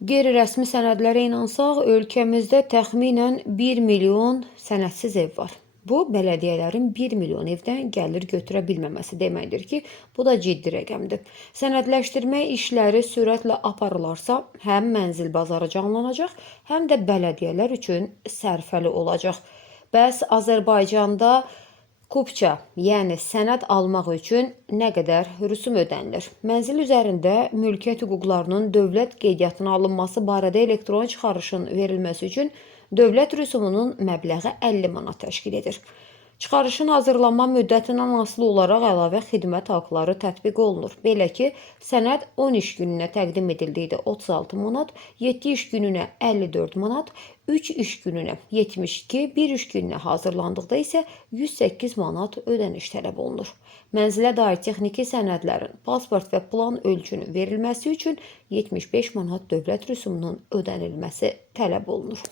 Qeyri-rəsmi sənədlərə inansaq, ölkəmizdə təxminən 1 milyon sənədsiz ev var. Bu, bələdiyyələrin 1 milyon evdən gəlir götürə bilməməsi deməkdir ki, bu da ciddi rəqəmdir. Sənədləşdirmə işləri sürətlə aparılarsa, həm mənzil bazarı canlanacaq, həm də bələdiyyələr üçün sərfəli olacaq. Bəs Azərbaycanda kupça, yəni sənəd almaq üçün nə qədər rüsum ödənilir? Mənzil üzərində mülkiyyət hüquqlarının dövlət qeydiyyatına alınması barədə elektron çıxarışın verilməsi üçün dövlət rüsumunun məbləği 50 manat təşkil edir. Çıxarışın hazırlanma müddətindən asılı olaraq əlavə xidmət haqları tətbiq olunur. Belə ki, sənəd 10 iş gününə təqdim edildikdə 36 manat, 7 iş gününə 54 manat, 3 iş gününə 72, 1 iş gününə hazırlandıqda isə 108 manat ödəniş tələb olunur. Mənzilə dair texniki sənədlərin, pasport və plan ölçünün verilməsi üçün 75 manat dövlət rüsumunun ödənilməsi tələb olunur.